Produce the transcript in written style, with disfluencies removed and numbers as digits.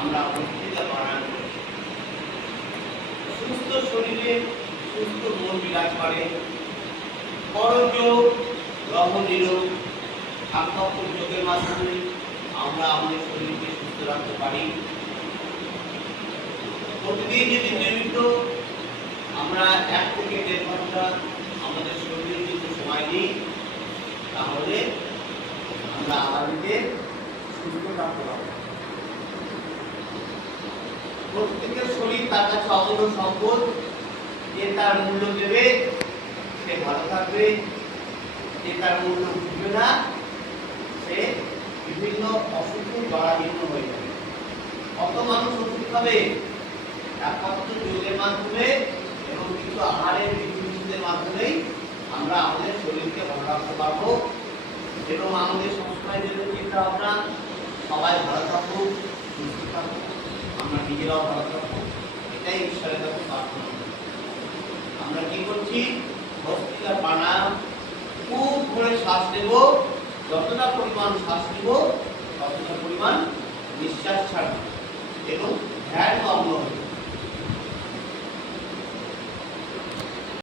আমরা ভস্ত্রিকা প্রাণায়াম করি। সুস্থ শরীরে সুস্থ মন বিরাজ করে। করযোগ, গ্রহ নিরোগ, সাক্ষাৎ যোগের মাধ্যমে আমরা আমাদের শরীরকে সুস্থ রাখতে পারি। প্রতিদিন যদি নিয়মিত আমরা 1 থেকে 1.5 ঘন্টা আমাদের শরীরের জন্য সময় দিই, তাহলে আমরা আগামীতে সুস্থ থাকতে পারবো। প্রত্যেকের শরীর তার কাছে অমূল্য সম্পদ। যে তার মূল্য দেবে সে ভালো থাকবে, যে তার মূল্য বুঝবে না সে বিভিন্ন অসুখে জরাজীর্ণ হয়ে যাবে। কত মানুষ ওষুধ খাবে? একমাত্র যোগের মাধ্যমে এবং কিছু আহারের বিধিনিষেধের মাধ্যমেই আমরা আমাদের শরীরকে ভালো রাখতে পারবো এবং আমাদের সবসময় জন্য চিন্তা ভাবনা সবাই ভালো থাকুক, সুস্থ থাকুক, আমরা নিজেরাও ভালো থাকবো, এটাই ঈশ্বরের কাছে প্রার্থনা করি। আমরা কি করছি? ভস্ত্রিকা প্রাণায়াম। খুব করে শ্বাস নেব, যতটা পরিমাণ শ্বাস নেব ততটা পরিমাণ নিঃশ্বাস ছাড়ব এবং ধ্যান মগ্ন হব।